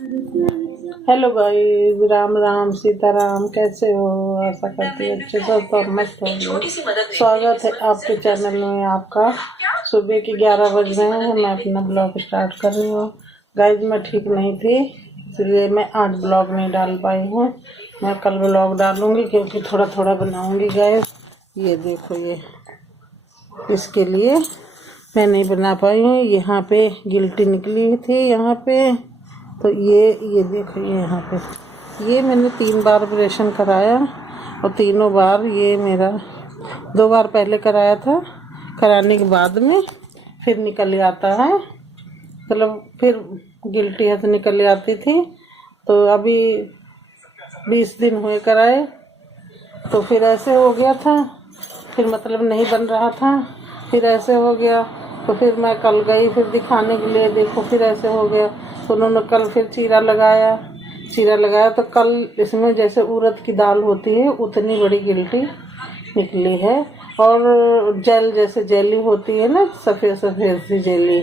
Hello guys, Ram Ram Sitaram. कैसे हो? आशा करती हूँ अच्छे से तो मस्त होंगे। स्वागत है आपके चैनल में आपका। सुबह के 11 बज रहे हैं, मैं अपना ब्लॉग स्टार्ट कर रही हूँ। गाइस मैं ठीक नहीं थी, इसलिए मैं आज ब्लॉग नहीं डाल पाई हूँ। मैं कल ब्लॉग डालूंगी क्योंकि थोड़ा थोड़ा बनाऊंगी। गाइस ये देखो, ये इसके लिए मैं नहीं बना पाई हूँ। यहाँ पे गिल्टी निकली थी यहाँ पे, तो ये देखो, ये यहाँ पे ये मैंने 3 बार ऑपरेशन कराया और तीनों बार ये मेरा 2 बार पहले कराया था, कराने के बाद में फिर निकल आता है, मतलब फिर गिल्टी है तो निकल आती थी। तो अभी 20 दिन हुए कराए तो फिर ऐसे हो गया था, फिर मतलब नहीं बन रहा था, फिर ऐसे हो गया। तो फिर मैं कल गई फिर दिखाने के लिए, देखो फिर ऐसे हो गया। तो उन्होंने कल फिर चीरा लगाया तो कल इसमें जैसे उड़द की दाल होती है उतनी बड़ी गिल्टी निकली है। और जेल जैसे जेली होती है ना, सफ़ेद सफ़ेद सी जेली,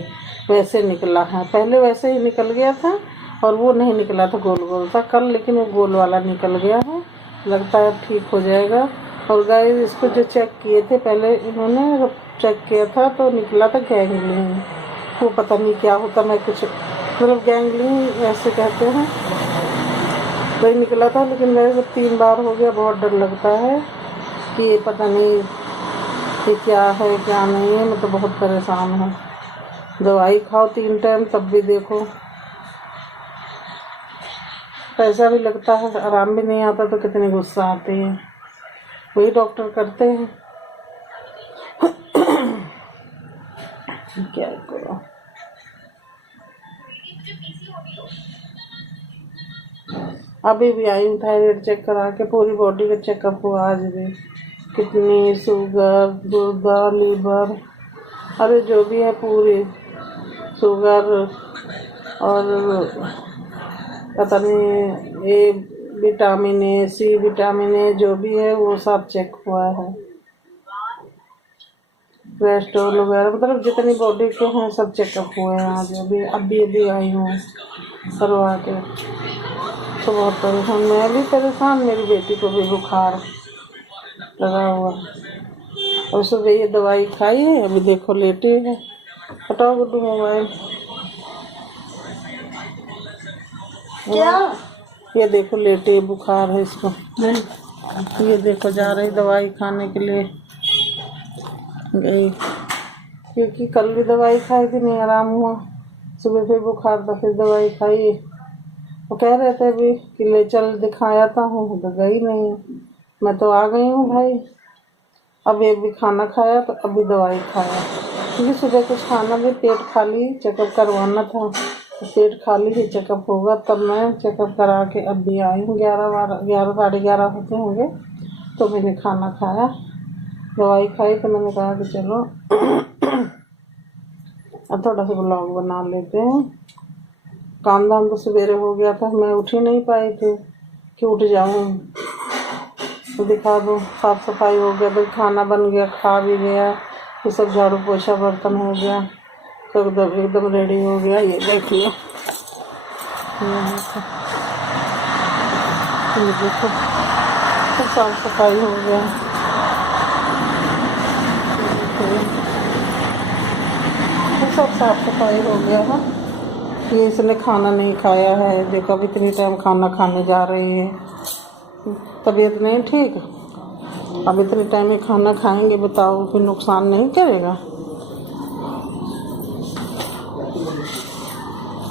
वैसे निकला है। पहले वैसे ही निकल गया था और वो नहीं निकला था, गोल गोल था कल, लेकिन वो गोल वाला निकल गया है। लगता है ठीक हो जाएगा। और गाइस इसको जो चेक किए थे पहले, इन्होंने चेक किया था तो निकला था गैंग्लिन। वो पता नहीं क्या होता, मैं कुछ मतलब गैंग्लिन ऐसे कहते हैं, वही निकला था। लेकिन वैसे 3 बार हो गया, बहुत डर लगता है कि ये पता नहीं ये क्या है क्या नहीं है। मैं तो बहुत परेशान हूँ। दवाई खाओ 3 टाइम तब भी देखो पैसा भी लगता है, आराम भी नहीं आता, तो कितनी गुस्सा आती है। वही डॉक्टर करते हैं, क्या करो। अभी भी आई हूँ थायराइड चेक करा के, पूरी बॉडी का चेकअप हुआ आज भी। किडनी, शुगर, गुर्दा, लीवर, अरे जो भी है पूरी शुगर, और पता नहीं A vitamin A, C vitamin A, जो भी है वो सब चेक हुआ है। कोलेस्ट्रॉल वगैरह, मतलब जितनी बॉडी के हैं सब चेकअप हुए हैं आज। अभी आई हूँ करवा के। तो बहुत परेशान, मैं भी परेशान, मेरी बेटी को भी बुखार लगा हुआ। और सुबह ये दवाई खाई है, अभी देखो लेटे है। हटाओ गुड्डू मोबाइल। क्या? ये देखो लेटे, बुखार है इसको। ये देखो जा रही दवाई खाने के लिए गई, क्योंकि कल भी दवाई खाई थी, नहीं आराम हुआ। सुबह फिर बुखार था, फिर दवाई खाई। वो कह रहे थे अभी कि ले चल दिखाया था हूँ, तो गई नहीं। मैं तो आ गई हूँ भाई। अब ये भी खाना खाया तो अभी दवाई खाया, क्योंकि सुबह कुछ खाना भी, पेट खाली चेकअप करवाना था। पेट खाली ही चेकअप होगा, तब मैं चेकअप करा के अब भी आई हूँ। 11 साढ़े 11 होते होंगे। तो मैंने खाना खाया, दवाई खाई, तो मैंने कहा कि चलो अब थोड़ा सा ब्लॉग बना लेते हैं। काम धाम तो सवेरे हो गया था, मैं उठ ही नहीं पाई थी कि उठ जाऊँ तो दिखा दूँ। साफ़ सफाई हो गया, भाई खाना बन गया, खा भी गया, ये सब झाड़ू पोछा बर्तन हो गया, सब एकदम रेडी हो गया। ये देख लो, ये देखो सब साफ़ सफाई हो गया। सब साफ़ सफाई हो गया है। ये इसने खाना नहीं खाया है, देखो अब इतनी टाइम खाना खाने जा रही है। तबीयत नहीं ठीक, अब इतने टाइम में खाना खाएंगे, बताओ फिर नुकसान नहीं करेगा?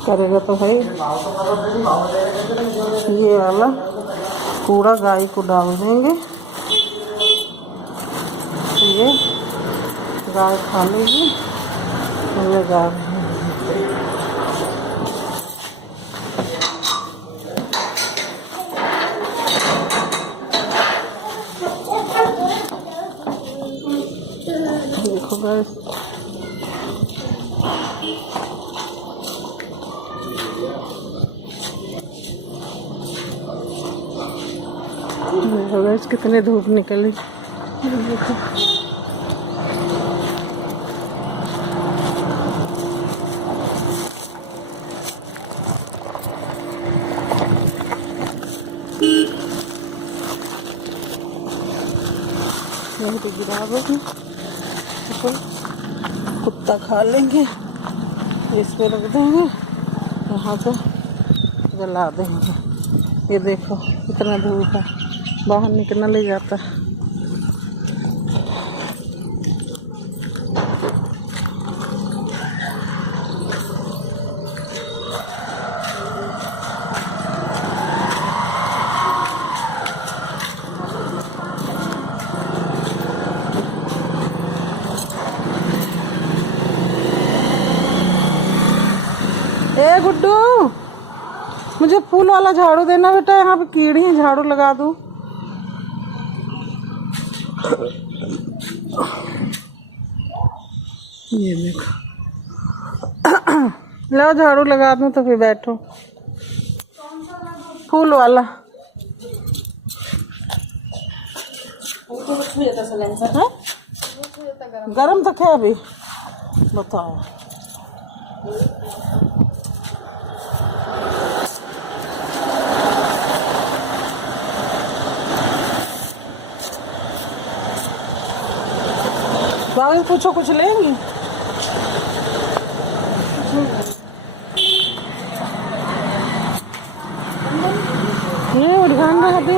करेगा तो भाई। ये वाला पूरा गाय को डाल देंगे, ये गाय खा लेगी। गाय देखो गाइस, देखो गाइस कितने धूप निकली, देखो। तो गिरा देंगे, तो कुत्ता खा लेंगे। इस पे रख देंगे, यहाँ पे जला देंगे। ये देखो कितना धूप है, बाहर निकलना ले जाता है। ए गुड्डू, मुझे फूल वाला झाड़ू देना बेटा, यहाँ पे कीड़ी है, झाड़ू लगा दूँ। ये देखो, लो झाड़ू लगा दूँ तो फिर बैठो। फूल वाला है, गरम तक है अभी, बताओ। बाबू पूछो, कुछ लेंगी? ये उद्घाटन रहा दे।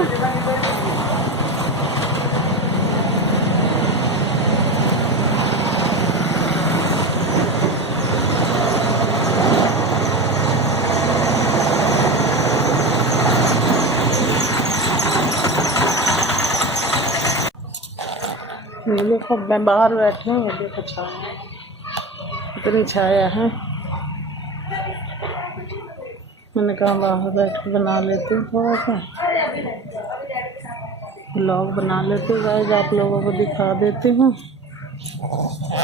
ये देखो मैं बाहर बैठे हूँ, ये देखो छाया, इतनी छाया है। मैंने कहा बाहर बैठ के बना लेती हूँ, थोड़ा सा व्लॉग बना लेती हूँ गाइस, आप लोगों को दिखा देती हूँ।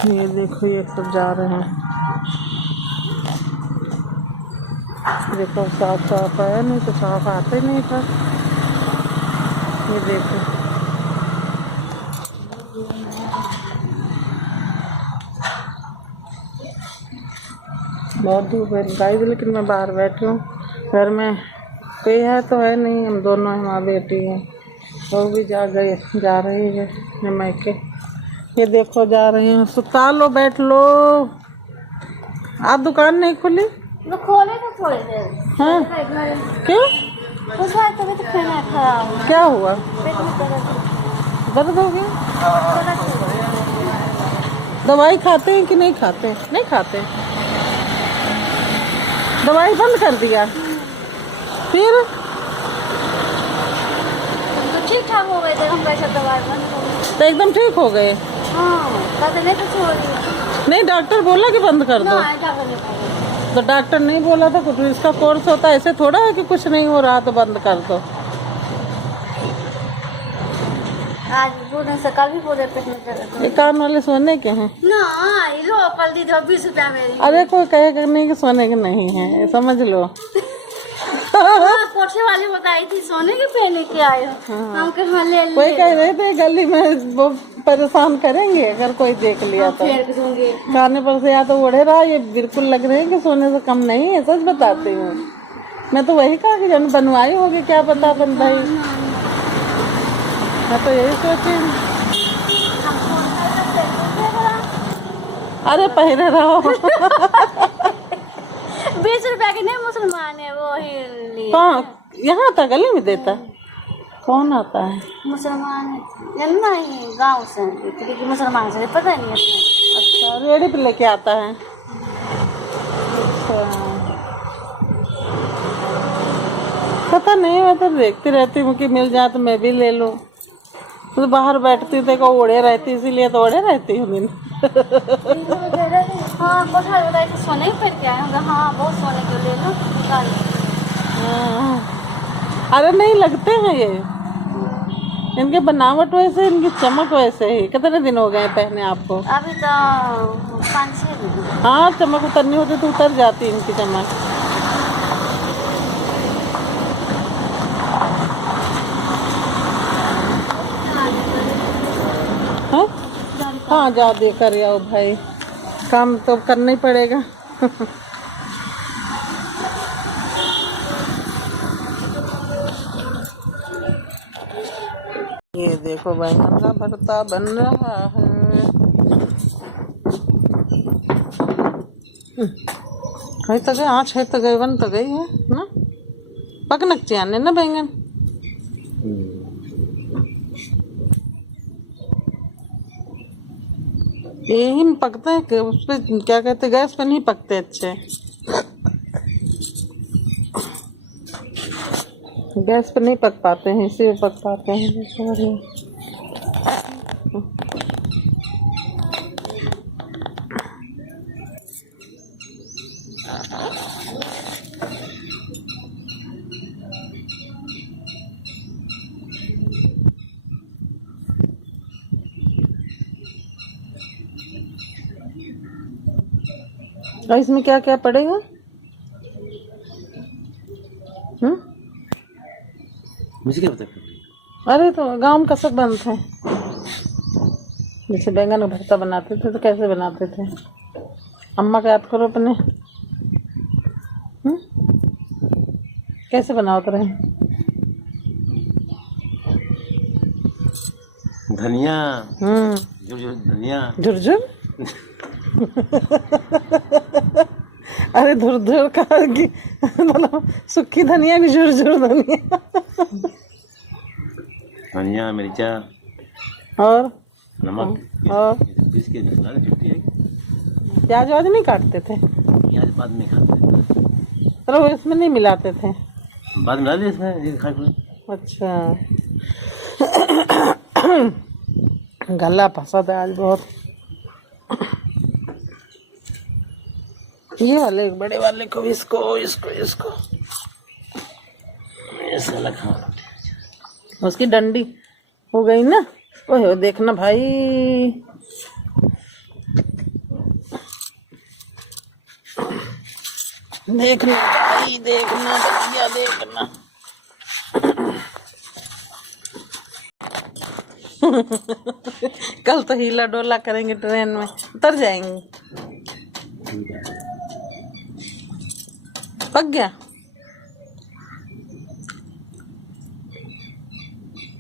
ये देखो ये सब जा रहे हैं, देखो साफ साफ आया, नहीं तो साफ आते नहीं था। ये देखो बहुत धूप है गाइस, लेकिन मैं बाहर बैठी हूँ। घर में कोई है तो है नहीं, हम दोनों हैं, माँ बेटी हैं। वो भी जा रही है अपने मायके। ये देखो जा रही हैं, सुता लो, बैठ लो। आप दुकान नहीं खुली? वो खोले तो थोड़ी देर। हाँ क्यों? तबीयत खराब, क्या हुआ? पेट में दर्द हो गया? दवाई खाते हैं कि नहीं खाते? नहीं खाते, दवाई बंद कर दिया। फिर तो ठीक ठाक हो गए थे, हम वैसे दवाई बंद हो गई। तो एकदम ठीक हो गए? हाँ, कहते नहीं तो छोड़। नहीं, डॉक्टर बोला कि बंद कर दो। तो डॉक्टर नहीं बोला था कुछ, इसका कोर्स होता है, ऐसे थोड़ा है कि कुछ नहीं हो रहा तो बंद कर दो। आज बोले से कल भी बोले पेट में दर्द। ये कान वाले सोने के हैं ना, लो कल दी दो 20 रुपया मेरी। अरे कोई कहेगा नहीं कि सोने के नहीं है, समझ लो। हाँ, कोठे वाली बताई थी सोने के पहने के आए हो। हम के हाँ ले ले। कोई कह रहे थे गली में वो परेशान करेंगे अगर कोई देख लिया तो। फेर दूंगे खाने पर से या तो ओढ़े रहा, ये बिल्कुल लग रहे हैं कि सोने से कम नहीं है, सच बताती हूँ। मैं तो वही कहा कि जन बनवाई होगी, क्या पता अपन भाई, मैं तो यही सोची। अरे पहले रहो। 20 रुपया के नहीं, मुसलमान है वो ही। कहाँ यहाँ आता गली में देता? कौन आता है? मुसलमान है, नहीं गांव से, क्योंकि मुसलमान से पता नहीं है। अच्छा, रेडी पे लेके आता है। अच्छा, पता नहीं, मैं तो देखती रहती हूँ कि मिल जाए तो मैं भी ले लूँ। तो बाहर बैठती हूँ तो ओढ़े रहती, इसीलिए तो ओढ़े रहती हूँ दिन। हाँ, कोठा बताई तो सोने ही पहन के आए होंगे। हाँ, बहुत सोने के ले लो, निकाल। अरे नहीं लगते हैं ये, इनके बनावट वैसे, इनकी चमक वैसे ही। कितने दिन हो गए पहने आपको? अभी तो 5-6 दिन। हाँ, चमक उतरनी होती तो उतर जाती इनकी चमक। हाँ हाँ, जाओ दे कर आओ भाई, काम तो करना ही पड़ेगा। ये देखो बैंगन का भरता बन रहा है। है तो गए आँच, है तो गए, बन तो गई है ना, पकनक चाहिए ना बैंगन। यही में पकते हैं कि उस पे क्या कहते, गैस पे नहीं पकते अच्छे। गैस पे नहीं पक पाते हैं, इसी में पक पाते हैं। जैसे बढ़िया और इसमें क्या क्या पड़ेगा? मुझे क्या पता। अरे तो गाँव में कसक बनते हैं, जैसे बैंगन का भरता बनाते थे तो कैसे बनाते थे? अम्मा का याद करो अपने। कैसे बनाते रहे? धनिया, धनिया झुरझुर अरे धुर धुर का मतलब सूखी धनिया की झुरझुर धनिया। धनिया, मिर्चा और नमक और इसके छुट्टी है। प्याज वाज नहीं काटते थे? प्याज बाद में खाते, तो वो इसमें नहीं मिलाते थे? बाद में डाल इसमें खा। अच्छा गला फंसा था आज बहुत। ये वाले बड़े वाले को, इसको इसको इसको ऐसा लगा। उसकी डंडी हो गई ना। ओह देखना भाई, देखना भाई, देखना भैया, देखना। कल तो हीला डोला करेंगे ट्रेन में, उतर जाएंगे। पक गया?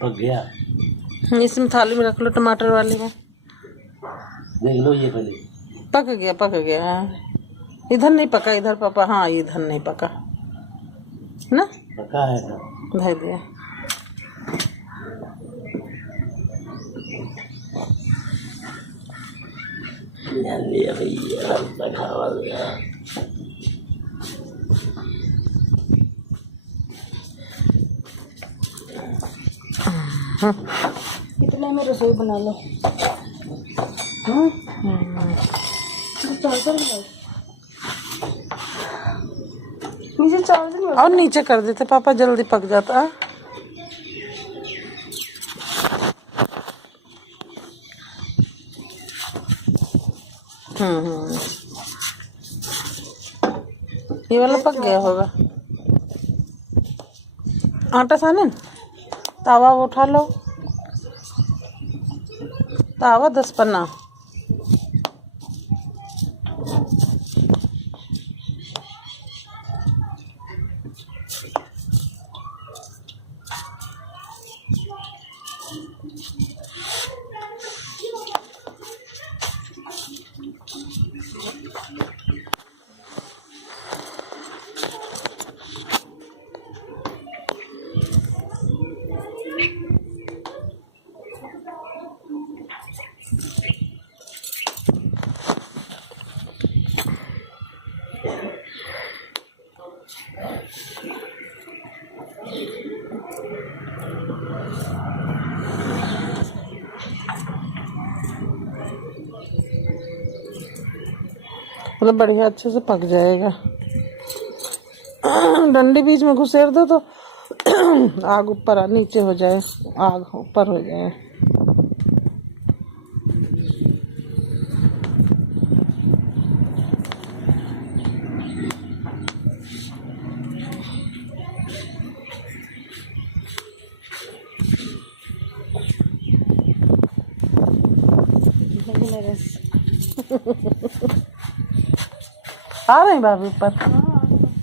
पक गया। इसमें थाली में रख लो, टमाटर वाली में देख लो ये पहले। पक गया, पक गया। इधर नहीं पका, इधर पापा, हाँ इधर नहीं पका ना, पका है भाई दिया। लिया भैया, खावा गया। इतने में रसोई बना लो। नीचे चार्ज नहीं और नीचे कर देते पापा, जल्दी पक जाता। ये वाला पक गया होगा। आटा साने, तावा उठा लो, तावा 10 पन्ना। मतलब बढ़िया अच्छे से पक जाएगा। डंडी बीच में घुसेर दो तो आग ऊपर नीचे हो जाए, आग ऊपर हो जाए। आ रहे हैं भाभी ऊपर?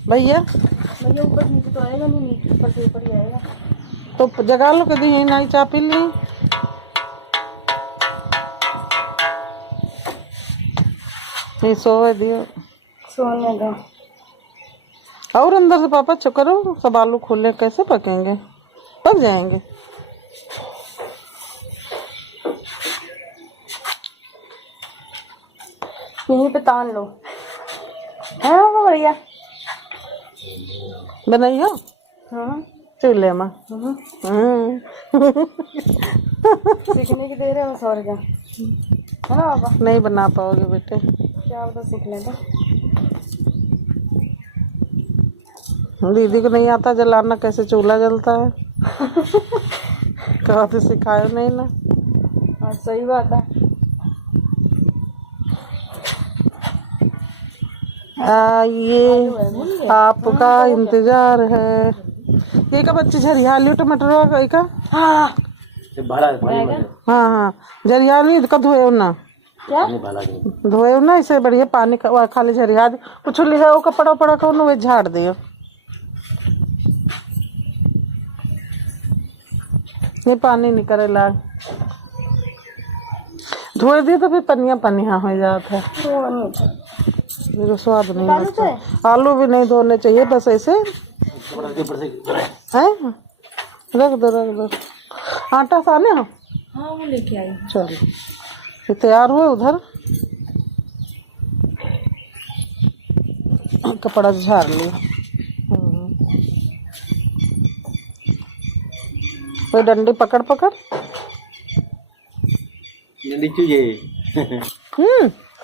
भैया भैया ऊपर नीचे तो आएगा नहीं, नीचे ऊपर से ऊपर ही आएगा। तो जगा लो, कभी यही नाई चा पी ली। ये सोए दियो सोने दो। और अंदर से पापा चुप करो, सब आलू खोले कैसे पकेंगे, पक जाएंगे। यहीं पे तान लो है वो बढ़िया बनाइयो चूल्हे में। सीखने की देर है बस, और क्या है ना पापा? नहीं बना पाओगे बेटे, क्या पता सीखने दो। दीदी को नहीं आता जलाना, कैसे चूल्हा जलता है। कहा तो सिखायो नहीं ना। हाँ सही बात है। ये आपका इंतजार है। ये का बच्चे झरियाली टमाटर का। हाँ हाँ हाँ झरियाली का धोए ना, क्या धोए ना इसे बढ़िया पानी का खाली झरिया कुछ लिखा वो कपड़ा पड़ा को वे झाड़ दियो। ये पानी नहीं करे लाग, धोए दिए तो फिर पनिया पनिया हो जाता है, मेरे स्वाद नहीं लगता। आलू भी नहीं धोने चाहिए, बस ऐसे हैं रख दो। आटा साने हो? हाँ वो लेके आई। चलो ये तैयार हुए उधर, कपड़ा झाड़ लिया। कोई डंडी पकड़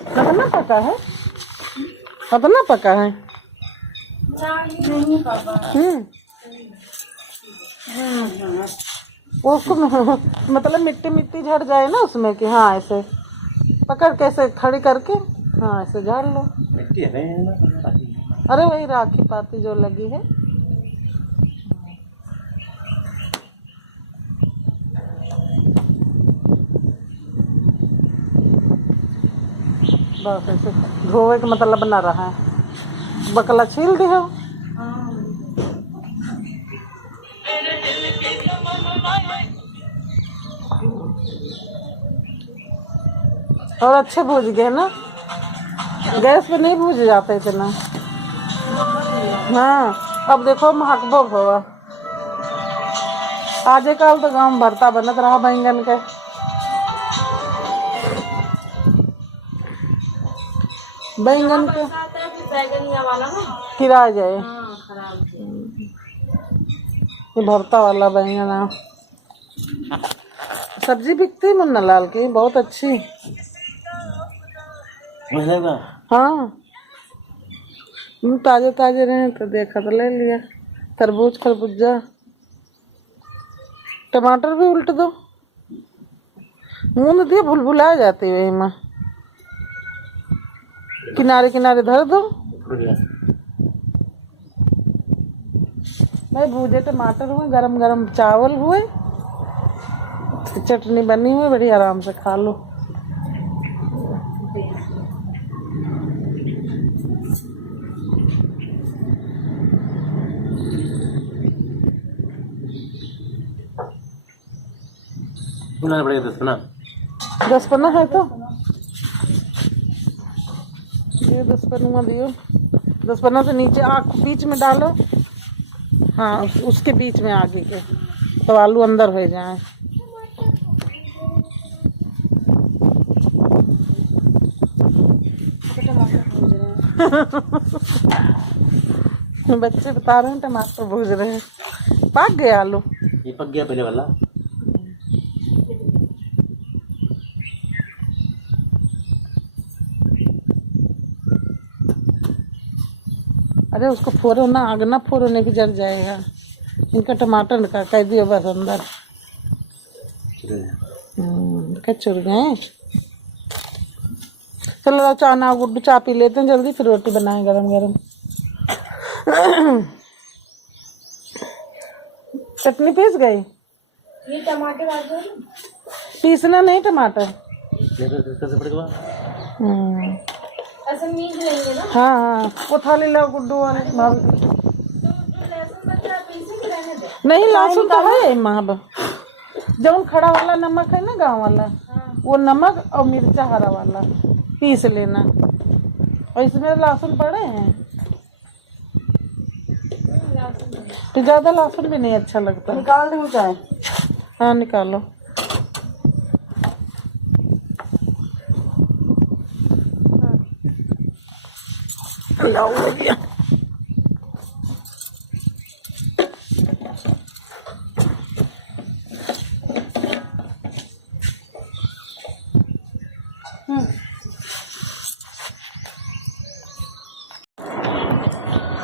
कितना पका है, कितना पका है। नहीं पापा। वो उसको मतलब मिट्टी झड़ जाए ना उसमें कि हाँ ऐसे पकड़ के ऐसे खड़ी करके हाँ ऐसे झाड़ लो। मिट्टी है ना, अरे वही राखी पाती जो लगी है। बस ऐसे धोए का मतलब बना रहा है। बकला छील दी हो। और अच्छे भूज गए ना, गैस पे नहीं भूज जाते इतना। हाँ अब देखो महकबो होगा। आजे कल तो गाँव भरता बनत रहा बैंगन के। बैंगन के किरा जाए, ये भरता वाला बैंगन है। सब्जी बिकती मुन्ना लाल की बहुत अच्छी। हाँ ताजे ताजे रहे तो देखा तो ले लिया। तरबूज खरबूजा टमाटर भी उल्ट दो, मुँह दिए भुलभुला जाती वही माँ। किनारे किनारे धर दो। भाई भूजे टमाटर हुए, गरम गरम चावल हुए, चटनी बनी हुई, बड़ी आराम से खा लो। बनाना पड़ेगा 10 पन्ना। 10 पन्ना है तो ये 10 पन्ना दियो। 10 पन्ना से नीचे आँख बीच में डालो। हाँ उसके बीच में आगे के तो आलू अंदर हो जाए। बच्चे बता रहे हैं टमाटर भूज रहे हैं। पक गए आलू, ये पक गया पहले वाला। अरे उसको फोड़ो ना, आग ना फोड़ो नहीं कि जल जाएगा। इनका टमाटर का कह दियो बस अंदर। कचुर गए। चलो लो चाय ना गुड्डू चाय पी लेते हैं जल्दी, फिर रोटी बनाएं गरम गरम। चटनी पीस गई। ये टमाटर आ गए। पीसना नहीं टमाटर। ऐसे मीज लेंगे ना। हाँ हाँ वो थाली लो गुड्डू वाले भाभी। लहसुन बचा पीसे के रहने दे। नहीं लहसुन तो है माँ जौन खड़ा वाला नमक है ना गाँव वाला, वो नमक और मिर्चा हरा वाला पीस लेना। और इसमें लहसुन पड़े हैं, तो ज़्यादा लहसुन भी नहीं अच्छा लगता। निकाल दूँ चाहे? हाँ निकालो। लाओ भैया।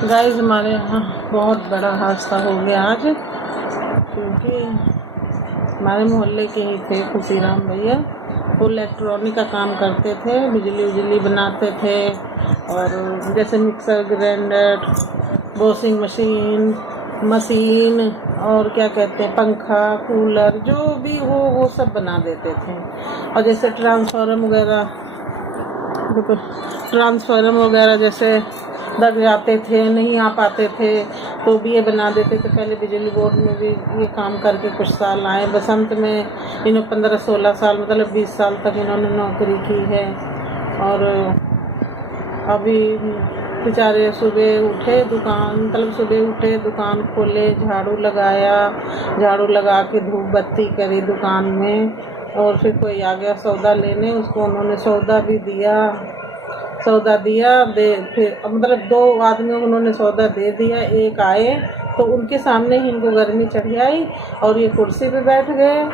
गाइस हमारे यहाँ बहुत बड़ा हादसा हो गया आज, क्योंकि हमारे मोहल्ले के ही थे खुशीराम भैया। वो इलेक्ट्रॉनिक का काम करते थे, बिजली बनाते थे, और जैसे मिक्सर ग्राइंडर, वॉशिंग मशीन और क्या कहते हैं पंखा कूलर, जो भी हो वो सब बना देते थे। और जैसे ट्रांसफार्मर वगैरह जैसे दब जाते थे, नहीं आ पाते थे, तो भी ये बना देते थे। पहले बिजली बोर्ड में भी ये काम करके कुछ साल आए। बसंत में इन्होंने 15-16 साल मतलब 20 साल तक इन्होंने नौकरी की है। और अभी बेचारे सुबह उठे दुकान खोले, झाड़ू लगा के धूप बत्ती करी दुकान में, और फिर कोई आ गया सौदा लेने, उसको उन्होंने सौदा दिया फिर मतलब 2 आदमियों को उन्होंने सौदा दे दिया। एक आए तो उनके सामने ही इनको गर्मी चढ़ आई और ये कुर्सी पे बैठ गए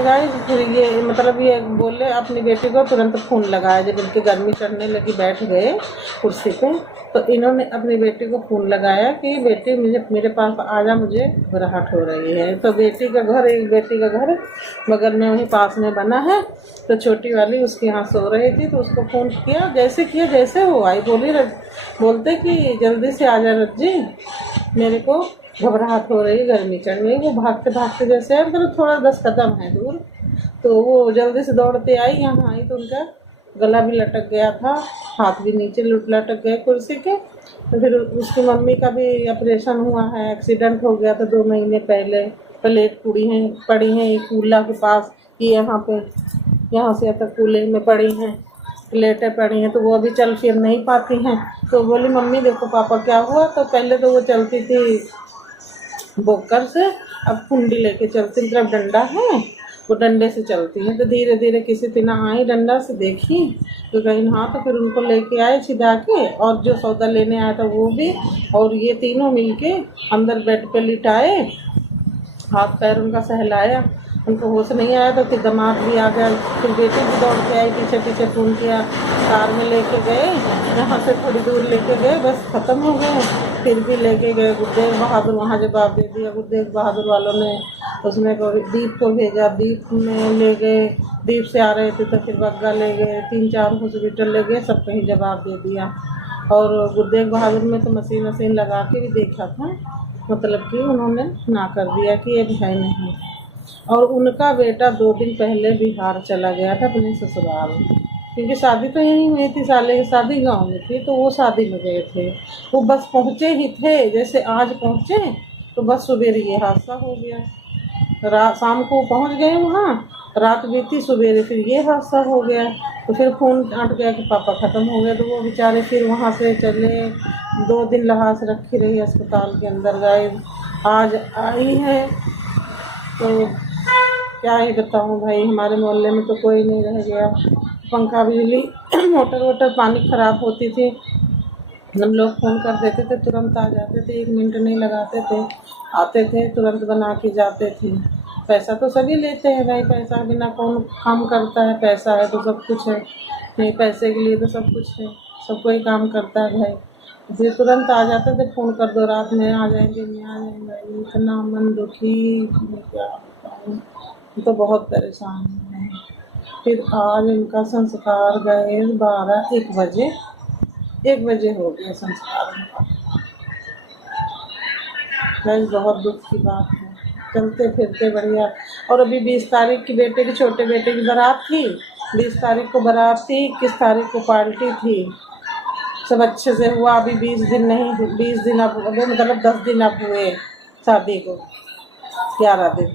गाइस। फिर ये मतलब ये बोले अपनी बेटी को तुरंत फ़ोन लगाया। जब इनकी गर्मी चढ़ने लगी बैठ गए कुर्सी पे, तो इन्होंने अपनी बेटी को फ़ोन लगाया कि बेटी मेरे पास आजा, मुझे घबराहट हो रही है। तो एक बेटी का घर बगल में वहीं पास में बना है, तो छोटी वाली उसके यहाँ सो रही थी, तो उसको फ़ोन किया। जैसे वो आई बोलते कि जल्दी से आजा रज्जी, मेरे को घबराहट हो रही, गर्मी चढ़ रही। वो भागते जैसे मतलब थोड़ा 10 कदम है दूर, तो वो जल्दी से दौड़ते आई। यहाँ आई तो उनका गला भी लटक गया था, हाथ भी नीचे लटक गए कुर्सी के। तो फिर उसकी मम्मी का भी ऑपरेशन हुआ है, एक्सीडेंट हो गया था 2 महीने पहले। प्लेट पड़ी हैं कूला के पास, यहाँ से तक कूले में पड़ी हैं, प्लेटें पड़ी हैं, तो वो अभी चल फिर नहीं पाती हैं। तो बोली मम्मी देखो पापा क्या हुआ। तो पहले तो वो चलती थी बोकर से, अब कुंडी लेके चलती, मतलब डंडा है वो डंडे से चलती है। तो धीरे धीरे किसी दिन आई, डंडा से देखी तो कहीं हाँ, तो फिर उनको लेके आए छिदा के, और जो सौदा लेने आया था वो भी, और ये तीनों मिलके अंदर बेड पे लिटाए, हाथ पैर उनका सहलाया। उनको होश नहीं आया तो फिर दामाद भी आ गया, फिर बेटी भी दौड़ के आई, पीछे फ़ोन किया, कार में लेके गए, यहाँ से थोड़ी दूर लेके गए, बस ख़त्म हो गए। फिर भी लेके गए गुरुदेव बहादुर, वहाँ जवाब दे दिया। गुरुदेव बहादुर वालों ने उसमें दीप को भेजा, दीप में ले गए, दीप से आ रहे थे तो फिर बग्गा ले गए, 3-4 हॉस्पिटल ले गए, सब कहीं जवाब दे दिया। और गुरुदेव बहादुर में तो मशीन लगा के भी देखा था, मतलब कि उन्होंने ना कर दिया कि ये है नहीं। और उनका बेटा 2 दिन पहले बिहार चला गया था अपने ससुराल, क्योंकि शादी तो यहीं हुई थी, साले की शादी गांव में थी, तो वो शादी में गए थे। वो बस पहुँचे ही थे, जैसे आज पहुँचे तो बस सुबह ये हादसा हो गया। शाम को पहुँच गए वहाँ, रात बीती, सुबह फिर ये हादसा हो गया। तो फिर फ़ोन अट गया कि पापा ख़त्म हो गए। तो वो बेचारे फिर वहाँ से चले, 2 दिन लहास रखी रही अस्पताल के अंदर। गए आज आई है, तो क्या ही बताऊँ भाई, हमारे मोहल्ले में तो कोई नहीं रह गया। पंखा बिजली मोटर पानी ख़राब होती थी, हम लोग फ़ोन कर देते थे, तुरंत आ जाते थे, 1 मिनट नहीं लगाते थे, आते थे, तुरंत बना के जाते थे। पैसा तो सभी लेते हैं भाई, पैसा बिना कौन काम करता है, पैसा है तो सब कुछ है, नहीं पैसे के लिए तो सब कुछ है, सब कोई काम करता है भाई। फिर तुरंत आ जाते थे, फ़ोन कर दो रात में आ जाएंगे, नहीं आ जाएंगे। इतना मन दुखी, क्या बताऊँ, तो बहुत परेशान है। फिर आज उनका संस्कार गए 1 बजे हो गया संस्कार उनका। भाई बहुत दुख की बात है, चलते फिरते बढ़िया। और अभी 20 तारीख की छोटे बेटे की बारात थी, 20 तारीख को बारात थी, 21 तारीख को पार्टी थी, सब अच्छे से हुआ। अभी 20 दिन नहीं, 20 दिन अब मतलब 10 दिन अब हुए शादी को, 11 दिन।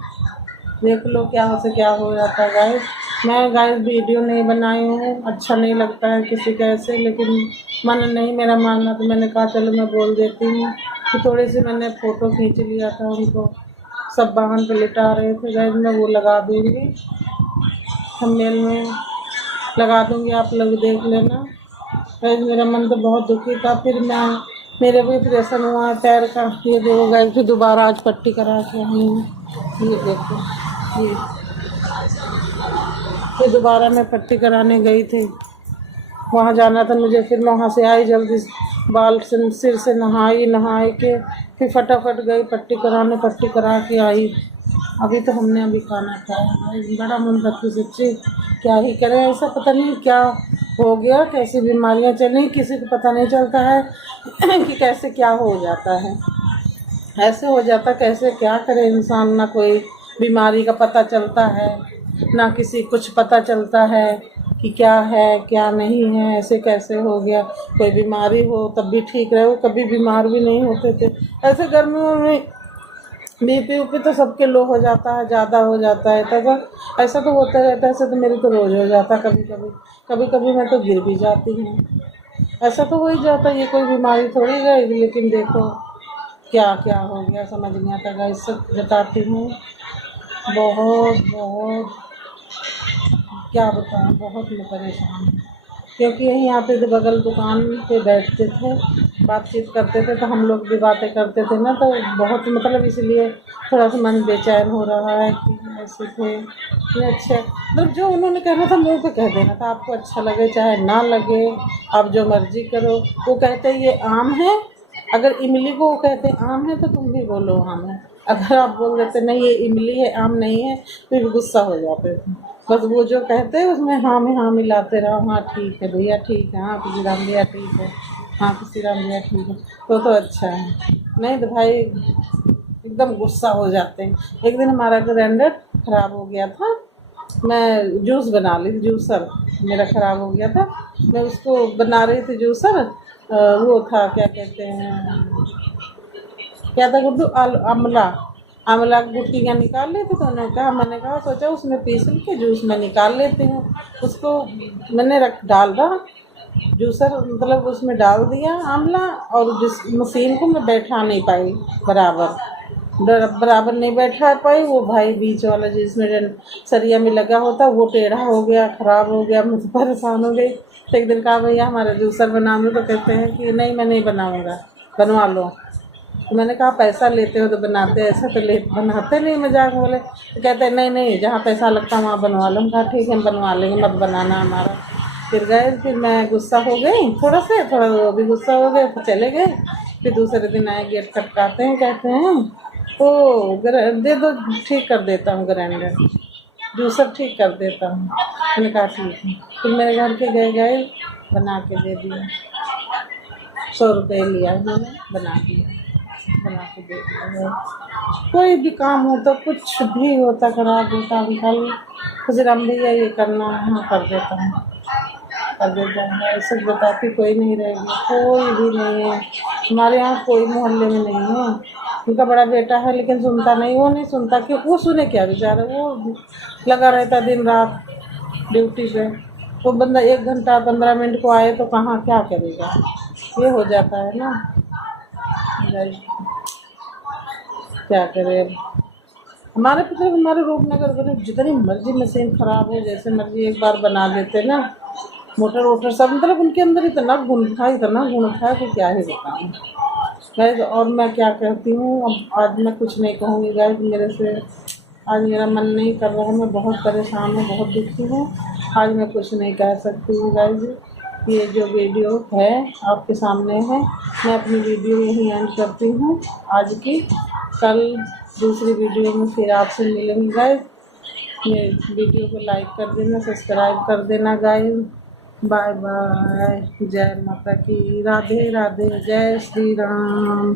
देख लो क्या हो जाता है गाइस। मैं गाइस वीडियो नहीं बनाई हूँ, अच्छा नहीं लगता है किसी का ऐसे, लेकिन मन नहीं मेरा मानना, तो मैंने कहा चलो मैं बोल देती हूँ कि थोड़ी सी मैंने फ़ोटो खींच लिया था उनको, सब वाहन पे लिटा रहे थे गाइस। मैं वो लगा दूँगी थंबनेल में, लगा दूँगी, आप लोग देख लेना गाइस। मेरा मन तो बहुत दुखी था, फिर मेरे भी ऑपरेशन हुआ है पैर का, ये देखो गाइस, फिर दोबारा आज पट्टी करा के आई हूँ, ये देखो, ये दोबारा मैं पट्टी कराने गई थी, वहाँ जाना था मुझे, फिर मैं वहाँ से आई जल्दी, बाल से सिर से नहाए के फिर फटाफट गई पट्टी कराने, पट्टी करा के आई। अभी तो हमने अभी खाना खाया, बड़ा मन दुखी सच्ची, क्या ही करें, ऐसा पता नहीं क्या हो गया, कैसी बीमारियाँ चली, किसी को पता नहीं चलता है कि कैसे क्या हो जाता है, ऐसे हो जाता, कैसे क्या करे इंसान, ना कोई बीमारी का पता चलता है, ना किसी कुछ पता चलता है कि क्या है क्या नहीं है, ऐसे कैसे हो गया। कोई बीमारी हो तब भी ठीक रहे, वो कभी बीमार भी नहीं होते थे। ऐसे गर्मियों में बीपी उपी तो सबके लो हो जाता है, ज़्यादा हो जाता है, तब ऐसा तो होता रहता है, ऐसे तो मेरे तो रोज़ हो जाता है, कभी कभी मैं तो गिर भी जाती हूँ, ऐसा तो हो ही जाता है, ये कोई बीमारी थोड़ी गई। लेकिन देखो क्या क्या हो गया समझ नहीं आता गाइस, सब बताती हूँ, बहुत क्या बताऊँ, बहुत मैं परेशान हूँ, क्योंकि यहीं आते थे, बगल दुकान पे बैठते थे, बातचीत करते थे, तो हम लोग भी बातें करते थे ना, तो बहुत मतलब इसलिए थोड़ा सा मन बेचैन हो रहा है कि ऐसे थे ये अच्छे, मतलब जो उन्होंने कहना था मुँह पे कह देना था, आपको अच्छा लगे चाहे ना लगे, आप जो मर्जी करो। वो कहते ये आम है, अगर इमली को वो कहते आम है तो तुम भी बोलो आम है, अगर आप बोल देते नहीं ये इमली है आम नहीं है, फिर गुस्सा हो जाते थे। बस वो जो कहते हैं उसमें हाँ में हाँ मिलाते रहो, हाँ ठीक है भैया ठीक है, हाँ किसी राम भैया ठीक है, हाँ किसी राम भैया ठीक है, तो अच्छा है, नहीं तो भाई एकदम गुस्सा हो जाते हैं। एक दिन हमारा ग्राइंडर ख़राब हो गया था, मैं जूस बना ली थी, जूसर मेरा ख़राब हो गया था, मैं उसको बना रही थी जूसर, वो था क्या कहते हैं, क्या था गुड्डू, आंवला की गुठलियाँ निकाल लेते, तो उन्होंने कहा, मैंने कहा सोचा उसमें पीस के जूस में निकाल लेती हूँ, उसको मैंने डाला जूसर, मतलब उसमें डाल दिया आंवला, और जिस मशीन को मैं बैठा नहीं पाई बराबर नहीं बैठा पाई, वो भाई बीच वाला जिसमें सरिया में लगा होता वो टेढ़ा हो गया, ख़राब हो गया, मैं तो परेशान हो गई। तो एक दिन कहा भैया हमारा जूसर बना दो, तो कहते हैं कि नहीं मैं नहीं बनाऊँगा, बनवा लो। तो मैंने कहा पैसा लेते हो तो बनाते, ऐसे तो बनाते नहीं, मजाक बोले। तो कहते हैं नहीं जहाँ पैसा लगता वहाँ बनवा लो। कहा ठीक है हम बनवा लेंगे, मत बनाना हमारा। फिर गए, फिर मैं गुस्सा हो गई थोड़ा वो भी गुस्सा हो गए, तो चले गए। फिर दूसरे दिन आए, गेट खटकाते हैं, कहते हैं ओ दे दो, ठीक कर देता हूँ ग्राइंडर, जूसर ठीक कर देता हूँ। मैंने कहा ठीक है। फिर मेरे घर के गए बना के दे दिया, 100 रुपये लिया उन्होंने, बना के दे दिया। कोई भी काम होता, कुछ भी होता, खराब होता, कल खुजराम भैया ये करना है, हाँ कर देता हूँ, कर देता हूँ। ऐसे बताती कोई नहीं रहेगी, कोई भी नहीं है हमारे यहाँ, कोई मोहल्ले में नहीं है। उनका बड़ा बेटा है लेकिन सुनता नहीं, वो नहीं सुनता, क्यों वो सुने क्या बेचारा, वो लगा रहता दिन रात ड्यूटी पे। वो बंदा 1 घंटा 15 मिनट को आए तो कहाँ क्या करेगा, ये हो जाता है ना। क्या करें अब, हमारे रूपनगर में जितनी मर्जी मशीन ख़राब हो, जैसे मर्जी एक बार बना देते ना, मोटर वोटर सब, मतलब उनके अंदर इतना गुण था कि क्या ही बताऊँ गाइस। और मैं क्या कहती हूँ, अब आज मैं कुछ नहीं कहूँगी गाइस, आज मेरा मन नहीं कर रहा है, मैं बहुत परेशान हूँ, बहुत दुखी हूँ, आज मैं कुछ नहीं कह सकती हूँ गाइस। ये जो वीडियो है आपके सामने है, मैं अपनी वीडियो यहीं एंड करती हूँ आज की। कल दूसरी वीडियो में फिर आपसे मिलेंगे गाइस। मेरे वीडियो को लाइक कर देना, सब्सक्राइब कर देना गाइस। बाय बाय, जय माता की, राधे राधे, जय श्री राम।